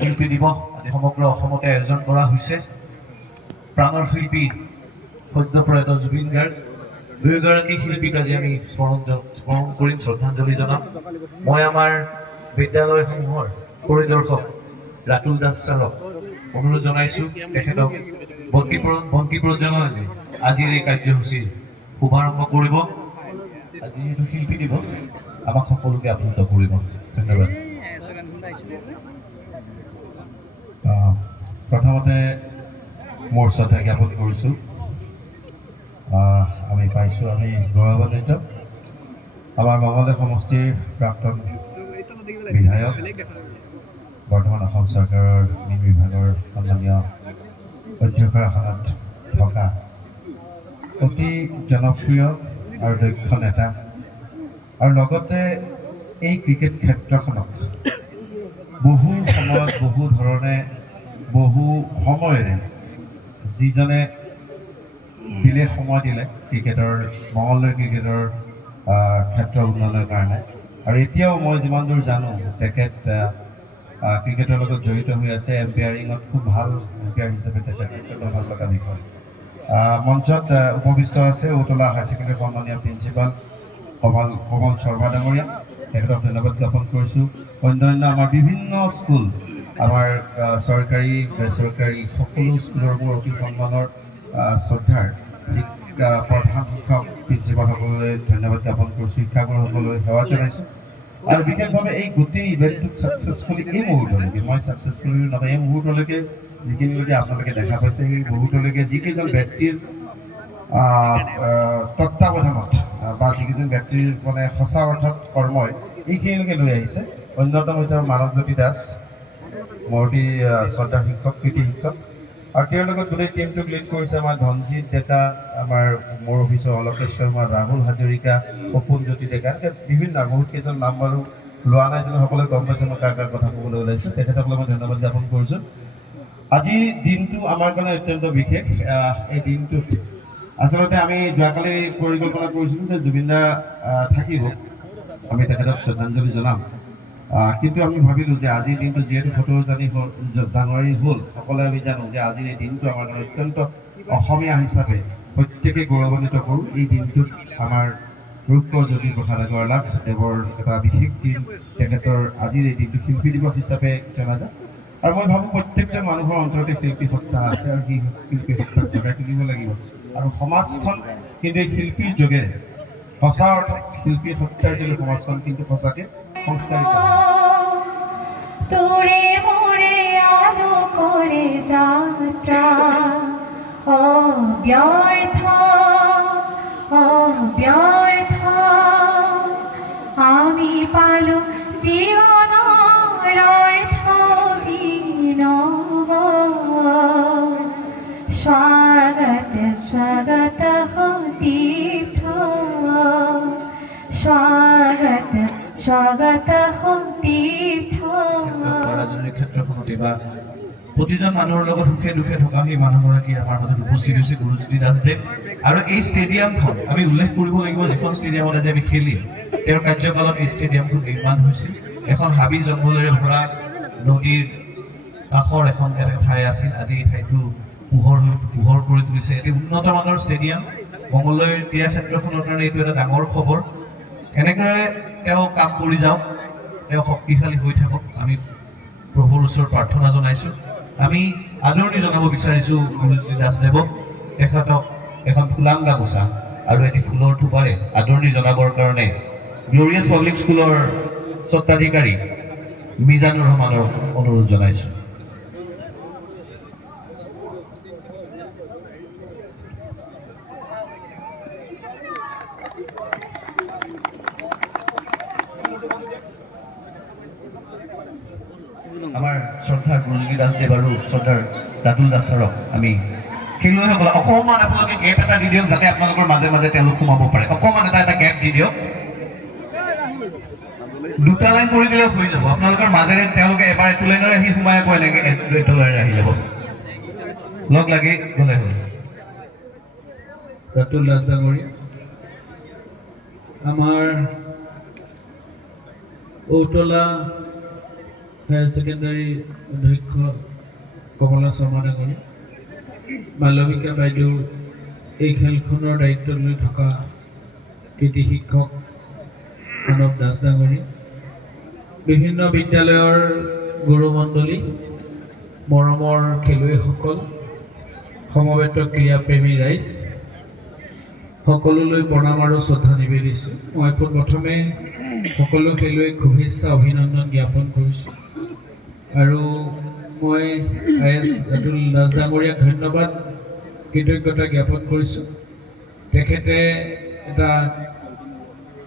শিল্পী দিৱস আজি সমগ্ৰ অসমতে আয়োজন কৰা হৈছে। প্ৰাণৰ শিল্পী সদ্যপ্ৰয়াত জুবিন গাৰ্গ দুয়োগৰাকী শিল্পীক আজি আমি স্মৰণ কৰিম, শ্ৰদ্ধাঞ্জলি জনাম। মই আমাৰ বিদ্যালয়সমূহৰ পৰিদৰ্শক ৰাতুল দাস ছাৰক অনুৰোধ জনাইছোঁ তেখেতক বন্তি প্ৰজ্বলনেৰে আজিৰ এই কাৰ্যসূচীৰ শুভাৰম্ভ কৰিব। আজি যিহেতু শিল্পী দিৱস আমাক সকলোকে আপ্লুত কৰিব। ধন্যবাদ। প্ৰথমতে মোৰ শ্ৰদ্ধা জ্ঞাপন কৰিছোঁ। আমি পাইছোঁ, আমি গৌৰৱান্বিত। আমাৰ মঙলদৈ সমষ্টিৰ প্ৰাক্তন বিধায়ক, বৰ্তমান অসম চৰকাৰৰ মীন বিভাগৰ সন্মানীয় অধ্যক্ষৰ আসনত থকা অতি জনপ্ৰিয় আৰু দক্ষ নেতা, আৰু লগতে এই ক্ৰিকেট ক্ষেত্ৰখনক বহু সময়ত বহু ধৰণে বহু সময়ৰে যিজনে সময় দিলে ক্ৰিকেটৰ মঙলদৈ ক্ৰিকেটৰ ক্ষেত্ৰৰ উন্নয়নৰ কাৰণে, আৰু এতিয়াও মই যিমান দূৰ জানো তেখেত ক্ৰিকেটৰ লগত জড়িত হৈ আছে। এম্পায়াৰিঙত খুব ভাল এম্পায়াৰ হিচাপে তেখেত অত্যন্ত ভাল লগা বিষয়। মঞ্চত উপবিষ্ট আছে উতলা হায়াৰ ছেকেণ্ডেৰী সন্মানীয় প্ৰিন্সিপাল কমল শৰ্মা ডাঙৰীয়া, তেখেতক ধন্যবাদ জ্ঞাপন কৰিছোঁ। অন্যান্য আমাৰ বিভিন্ন স্কুল, আমাৰ চৰকাৰী বেচৰকাৰী সকলো স্কুলৰ মোৰ অতি সন্মানৰ শ্ৰদ্ধাৰ প্ৰধান শিক্ষক প্ৰিন্সিপালসকললৈ ধন্যবাদ জ্ঞাপন কৰিছোঁ, শিক্ষাগুৰুসকললৈ সেৱা জনাইছোঁ। আৰু বিশেষভাৱে এই গোটেই ইভেণ্টটোত ছাকচেছফুলি এই মুহূৰ্তলৈকে, মই ছাকচেছফুলি নহয়, এই মুহূৰ্তলৈকে যিখিনিলৈকে আপোনালোকে দেখা পাইছে, সেই মুহূৰ্তলৈকে যিকেইজন ব্যক্তিৰ তত্ত্বাৱধানত বা যিকেইজন ব্যক্তিৰ মানে সঁচা অৰ্থত কৰ্মই এইখিনিলৈকে লৈ আহিছে, অন্যতম হৈছে মানৱজ্যোতি দাস, মোৰ অতি শ্ৰদ্ধাৰ শিক্ষক, কৃতি শিক্ষক। আৰু তেওঁৰ লগত গোটেই টিমটোক লিড কৰিছে আমাৰ ধনজিৎ ডেকা, আমাৰ মোৰ অফিচৰ অলকেশ শৰ্মা, ৰাহুল হাজৰিকা, সপোনজ্যোতি ডেকা, বিভিন্ন বহুত কেইজন নাম বাৰু লোৱা নাই, যেনে সকলোৱে গম পাইছে মই কাৰ কাৰ কথা ক'বলৈ ওলাইছোঁ। তেখেতসকলক মই ধন্যবাদ জ্ঞাপন কৰিছোঁ। আজি দিনটো আমাৰ কাৰণে অত্যন্ত বিশেষ। এই দিনটোত আচলতে আমি যোৱাকালি পৰিকল্পনা কৰিছিলোঁ যে জুবিনদা থাকিব, আমি তেখেতক শ্ৰদ্ধাঞ্জলি জনাম, কিন্তু আমি ভাবিলোঁ যে আজিৰ দিনটো যিহেতু 17 জানুৱাৰী হ'ল, সকলোৱে আমি জানো যে আজিৰ এই দিনটো আমাৰ কাৰণে অত্যন্ত অসমীয়া হিচাপে প্ৰত্যেকেই গৌৰৱান্বিত কৰোঁ। এই দিনটোত আমাৰ ৰূপকোঁৱৰ জ্যোতিপ্ৰসাদ আগৰৱালাক দেৱৰ এটা বিশেষ দিন, তেখেতৰ আজিৰ এই দিনটো শিল্পী দিৱস হিচাপে জনা যায়। আৰু মই ভাবোঁ প্ৰত্যেকজন মানুহৰ অন্তৰতে শিল্পী সত্তা আছে, আৰু সেই শিল্পী সত্তাক জগাই তুলিব লাগিব। আৰু সমাজখন কিন্তু এই শিল্পীৰ যোগেৰে, সঁচা অৰ্থত শিল্পী সত্তাৰ যোগে সমাজখন কিন্তু সঁচাকৈ সংস্কাৰিত হয়। তোরে মোরে আলো করে যাত্রা অব্যর্থ অব্যর্থ, আমি পালো জীবন অর্থ বিনব। স্বাগত স্বাগত তীর্থ, স্বাগত স্বাগত তীর্থ। ৰাজনৈতিক ক্ষেত্ৰখনতে বা প্ৰতিজন মানুহৰ লগত সুখে দুখে থকা সেই মানুহগৰাকী আমাৰ মাজত উপস্থিত হৈছে গুৰুজ্যোতি দাসদেৱ। আৰু এই ষ্টেডিয়ামখন আমি উল্লেখ কৰিব লাগিব, যিখন ষ্টেডিয়ামত আজি আমি খেলিম, তেওঁৰ কাৰ্যকালত এই ষ্টেডিয়ামখন নিৰ্মাণ হৈছিল। এখন হাবি জংঘলেৰে ভৰা নদীৰ কাষৰ এখন ঠাই আছিল, আজি এই ঠাইটো পোহৰ কৰি তুলিছে। এটি উন্নত মানৰ ষ্টেডিয়াম, মঙলদৈৰ ক্ৰীড়া ক্ষেত্ৰখনৰ কাৰণে এইটো এটা ডাঙৰ খবৰ। এনেদৰে তেওঁ কাম কৰি যাওক, তেওঁ শক্তিশালী হৈ থাকক, আমি প্ৰভুৰ ওচৰত প্ৰাৰ্থনা জনাইছোঁ। আমি আদৰণি জনাব বিচাৰিছোঁ গুৰুজ্যোতি দাসদেৱক, তেখেতক এখন ফুলাম গামোচা আৰু এটি ফুলৰ থোপাৰে আদৰণি জনাবৰ কাৰণে গ্ল'ৰিয়াছ পাব্লিক স্কুলৰ স্বত্বাধিকাৰী মিজানুৰ ৰহমানক অনুৰোধ জনাইছোঁ। আমাৰ শ্ৰদ্ধাৰ গুৰুজ্যোতি দাসদেৱ আৰু শ্ৰদ্ধাৰ ৰাতুল দাস ছাৰক আমি খেলুৱৈসকলে অকণমান আপোনালোকে গেপ এটা দি দিয়ক, যাতে আপোনালোকৰ মাজে মাজে তেওঁলোক সোমাব পাৰে। অকণমান এটা গেপ দি দিয়ক, দুটা লাইন কৰি দিলে হৈ যাব। আপোনালোকৰ মাজেৰে তেওঁলোকে এবাৰ এইটো লাইনৰে আহি সোমাই আকৌ এনেকৈ এইটো লাইনেৰে আহি যাব, লগ লাগি গ'লে হ'ল। ৰাতুল দাস ডাঙৰীয়া, আমাৰ ঔতলা হায়াৰ ছেকেণ্ডাৰী অধ্যক্ষ কমলা শৰ্মা ডাঙৰী, মালবিকা বাইদেউ, এই খেলখনৰ দায়িত্ব লৈ থকা কৃতি শিক্ষক মানৱ দাস ডাঙৰী, বিভিন্ন বিদ্যালয়ৰ গুৰুমণ্ডলী, মৰমৰ খেলুৱৈসকল, সমবেত ক্ৰীড়াপ্ৰেমী ৰাইজ, সকলোলৈ প্ৰণাম আৰু শ্ৰদ্ধা নিবেদিছোঁ। মই পোনপ্ৰথমে সকলো খেলুৱৈক শুভেচ্ছা অভিনন্দন জ্ঞাপন কৰিছোঁ আৰু মই IS ৰাতুল দাস ডাঙৰীয়াক ধন্যবাদ কৃতজ্ঞতা জ্ঞাপন কৰিছোঁ। তেখেতে এটা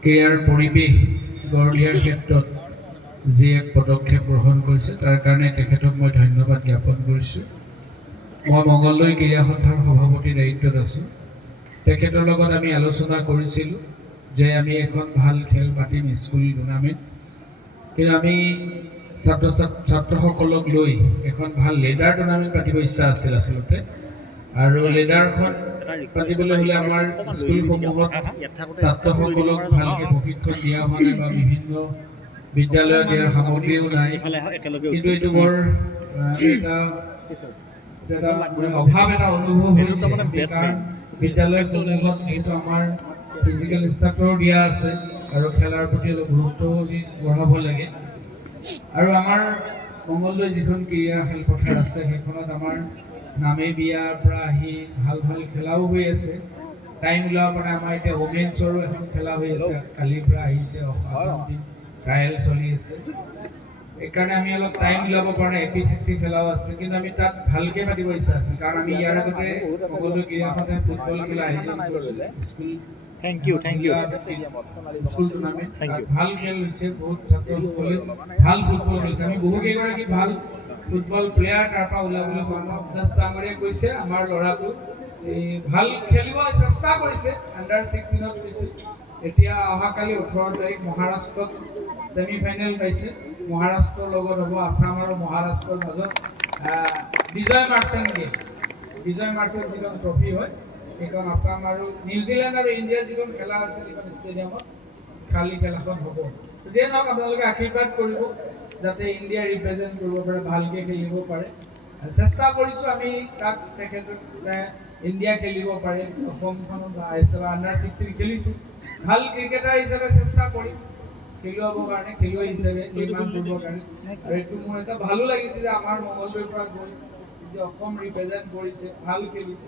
ক্ৰীড়াৰ পৰিৱেশ গঢ় দিয়াৰ ক্ষেত্ৰত যি এক পদক্ষেপ গ্ৰহণ কৰিছে তাৰ কাৰণে তেখেতক মই ধন্যবাদ জ্ঞাপন কৰিছোঁ। মই মঙলদৈ ক্ৰীড়া সন্থাৰ সভাপতিৰ দায়িত্বত আছোঁ। তেখেতৰ লগত আমি আলোচনা কৰিছিলোঁ যে আমি এখন ভাল খেল পাতিম, স্কুল টুৰ্ণামেণ্ট, কিন্তু আমি ছাত্ৰসকলক লৈ এখন ভাল লেডাৰ টুৰ্ণামেণ্ট পাতিব ইচ্ছা আছিল আচলতে। আৰু লেডাৰখন পাতিবলৈ হ'লে আমাৰ স্কুলসমূহত ছাত্ৰসকলক ভালকৈ প্ৰশিক্ষণ দিয়া হোৱা নাই বা বিভিন্ন বিদ্যালয়ত ইয়াৰ সামগ্ৰীও নাই, কিন্তু এইটো বৰ এটা অভাৱ এটা অনুভৱ হৈছে। কাৰণ বিদ্যালয়সমূহত যিহেতু আমাৰ ফিজিকেল ইনষ্ট্ৰাক্টৰো দিয়া আছে আৰু খেলাৰ প্ৰতি অলপ গুৰুত্বও বঢ়াব লাগে। আৰু আমাৰ মঙলদৈ যিখন ক্ৰীড়া খেলপথাৰ আছে সেইখনত আমাৰ নামে বিয়াৰ পৰা আহি ভাল ভাল খেলাও হৈ আছে। টাইম ওলাব পৰা আমাৰ এতিয়া ওমেনছৰো এখন খেলা হৈ আছে, কালিৰ পৰা আহিছে, ট্ৰায়েল চলি আছে। সেইকাৰণে আমি অলপ টাইম মিলাব পৰা নাই। APCC খেলাও আছে, কিন্তু আমি তাত ভালকৈ পাতিব ইচ্ছা আছিল। কাৰণ আমি ইয়াৰ আগতে সকলো ক্ৰীড়াখনে ফুটবল খেলা আয়োজন কৰিছিলে, স্কুল টুৰ্ণামেণ্ট, ভাল খেল হৈছে, বহুত ছাত্ৰসকলে ভাল ফুটবল খেলিছে। আমি বহুকেইগৰাকী ভাল ফুটবল প্লেয়াৰ তাৰ পৰা ওলাবলৈ মানৱ দাস ডাঙৰীয়াই কৈছে আমাৰ ল'ৰাটো ভাল খেলিব চেষ্টা কৰিছে, আণ্ডাৰ-16ত কৈছে। এতিয়া অহাকালি 18 তাৰিখ মহাৰাষ্ট্ৰত ছেমিফাইনেল পাইছে। মহাৰাষ্ট্ৰৰ লগত হ'ব আছাম আৰু মহাৰাষ্ট্ৰৰ মাজত বিজয় মাৰ্চেণ্ট গেম। বিজয় মাৰ্চেণ্ট যিখন ট্ৰফি হয় সেইখন আছাম আৰু নিউজিলেণ্ড আৰু ইণ্ডিয়াৰ যিখন খেলা হৈছে সেইখন ষ্টেডিয়ামত কালি খেলাখন হ'ব। যিয়ে নহওক আপোনালোকে আশীৰ্বাদ কৰিব যাতে ইণ্ডিয়া ৰিপ্ৰেজেণ্ট কৰিব পাৰে, ভালকৈ খেলিব পাৰে। চেষ্টা কৰিছোঁ আমি তাক তেখেতক ইণ্ডিয়া খেলিব পাৰে, অসমখনত আণ্ডাৰ-16 খেলিছোঁ। ভাল ক্ৰিকেটাৰ হিচাপে চেষ্টা কৰিম খেলুৱাবৰ কাৰণে, খেলুৱৈ হিচাপে নিৰ্মাণ কৰিবৰ কাৰণে। আৰু এইটো মোৰ এটা ভালো লাগিছে যে আমাৰ মঙলদৈৰ পৰা গৈ যে অসম ৰিপ্ৰেজেণ্ট কৰিছে, ভাল খেলিছে।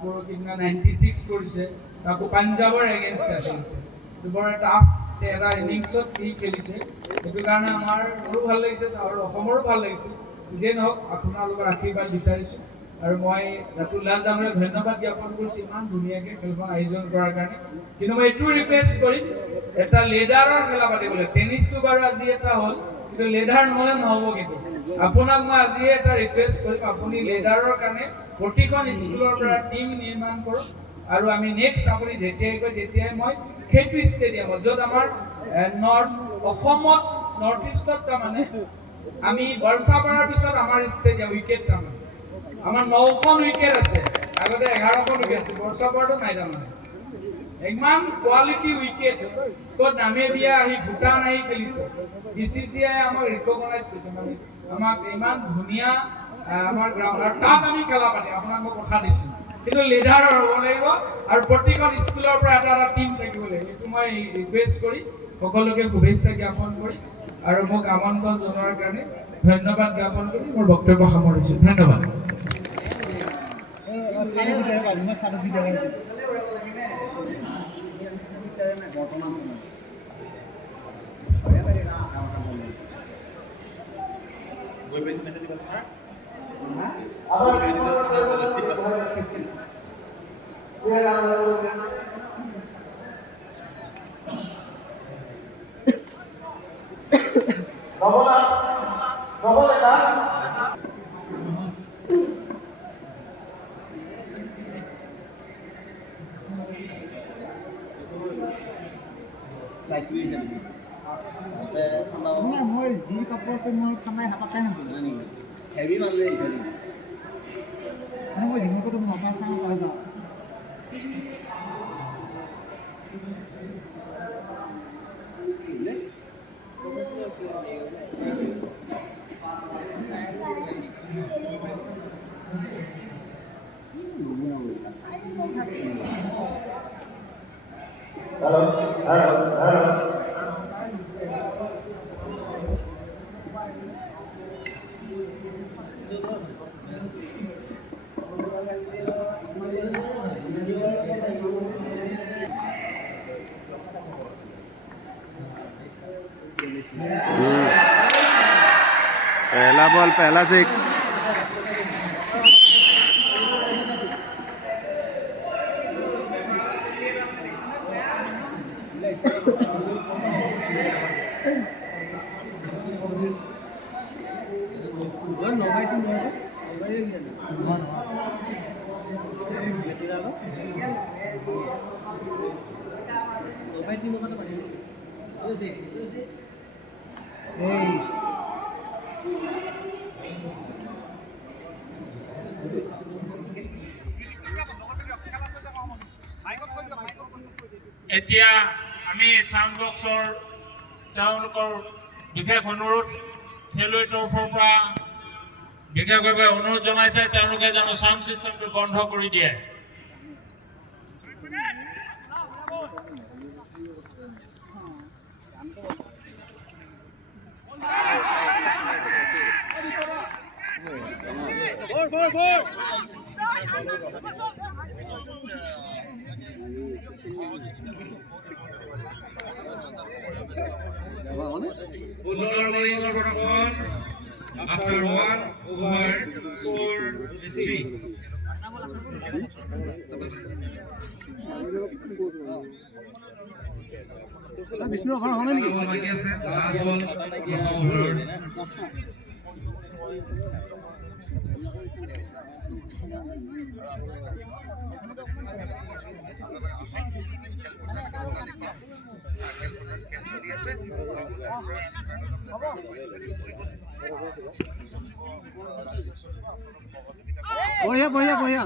পৰহি দিনা 96 কৰিছে, তাকো পাঞ্জাৱৰ এগেইনষ্ট আছিল। বৰ টাফ এটা ইনিংছত সি খেলিছে, সেইটো কাৰণে আমাৰ মোৰো ভাল লাগিছে আৰু অসমৰো ভাল লাগিছে। যিয়ে নহওক আপোনালোকৰ আশীৰ্বাদ বিচাৰিছোঁ আৰু মই ৰাতুল দাস ডাঙৰীয়াক ধন্যবাদ জ্ঞাপন কৰিছোঁ ইমান ধুনীয়াকৈ খেলখন আয়োজন কৰাৰ কাৰণে। কিন্তু মই এইটো ৰিকুৱেষ্ট কৰিম, এটা লেডাৰৰ খেলা পাতিবলৈ। টেনিছটো বাৰু আজি এটা হ'ল, কিন্তু লেডাৰ নহ'লে নহ'ব। কিন্তু আপোনাক মই আজিয়ে এটা ৰিকুৱেষ্ট কৰিম, আপুনি লেডাৰৰ কাৰণে প্ৰতিখন স্কুলৰ পৰা টিম নিৰ্মাণ কৰক। আৰু আমি নেক্সট আপুনি যেতিয়াই কয় তেতিয়াই মই সেইটো ষ্টেডিয়ামত, য'ত আমাৰ অসমত নৰ্থ ইষ্টত তাৰমানে আমি বৰ্ষাপাৰাৰ পিছত আমাৰ ষ্টেডিয়াম উইকেট তাৰমানে আমাৰ 9খন উইকেট আছে, আগতে 11খন উইকেট আছে, বৰ্ষাপাৰাতো নাই তাৰমানে। ইমান কোৱালিটি উইকেট, ক'ত নামেবিয়া আহি ভূটান আহি খেলিছে। BCCI আমাক ৰিকগনাইজ কৰিছে, মানে আমাক ইমান ধুনীয়া আমাৰ গ্ৰাউণ্ড, আৰু তাত আমি খেলা পাতিম। আপোনাক মই কথা দিছোঁ, কিন্তু লিডাৰৰ হ'ব লাগিব আৰু প্ৰতিখন স্কুলৰ পৰা এটা এটা টিম থাকিব লাগিব। এইটো মই ৰিকুৱেষ্ট কৰি সকলোকে শুভেচ্ছা জ্ঞাপন কৰি আৰু মোক আমন্ত্ৰণ জনোৱাৰ কাৰণে ধন্যবাদ জ্ঞাপন কৰি মোৰ বক্তব্য সামৰিছোঁ। ধন্যবাদ। মই যি কাপোৰ আছে মই ঠাণ্ডাই হাততে নাপাওঁ হেভি মাল লৈ আহিছে মানে মই যিমানটো নটা চাওঁ পাই যাওঁ पहला बॉल पहला 6। এতিয়া আমি সাউণ্ড বক্সৰ তেওঁলোকৰ বিশেষ অনুৰোধ খেলুৱৈৰ তৰফৰ পৰা বিশেষভাৱে অনুৰোধ জনাইছে তেওঁলোকে যেন সাউণ্ড চিষ্টেমটো বন্ধ কৰি দিয়ে। After 1 over, score is 3. Last ball, over. বঢ়িয়া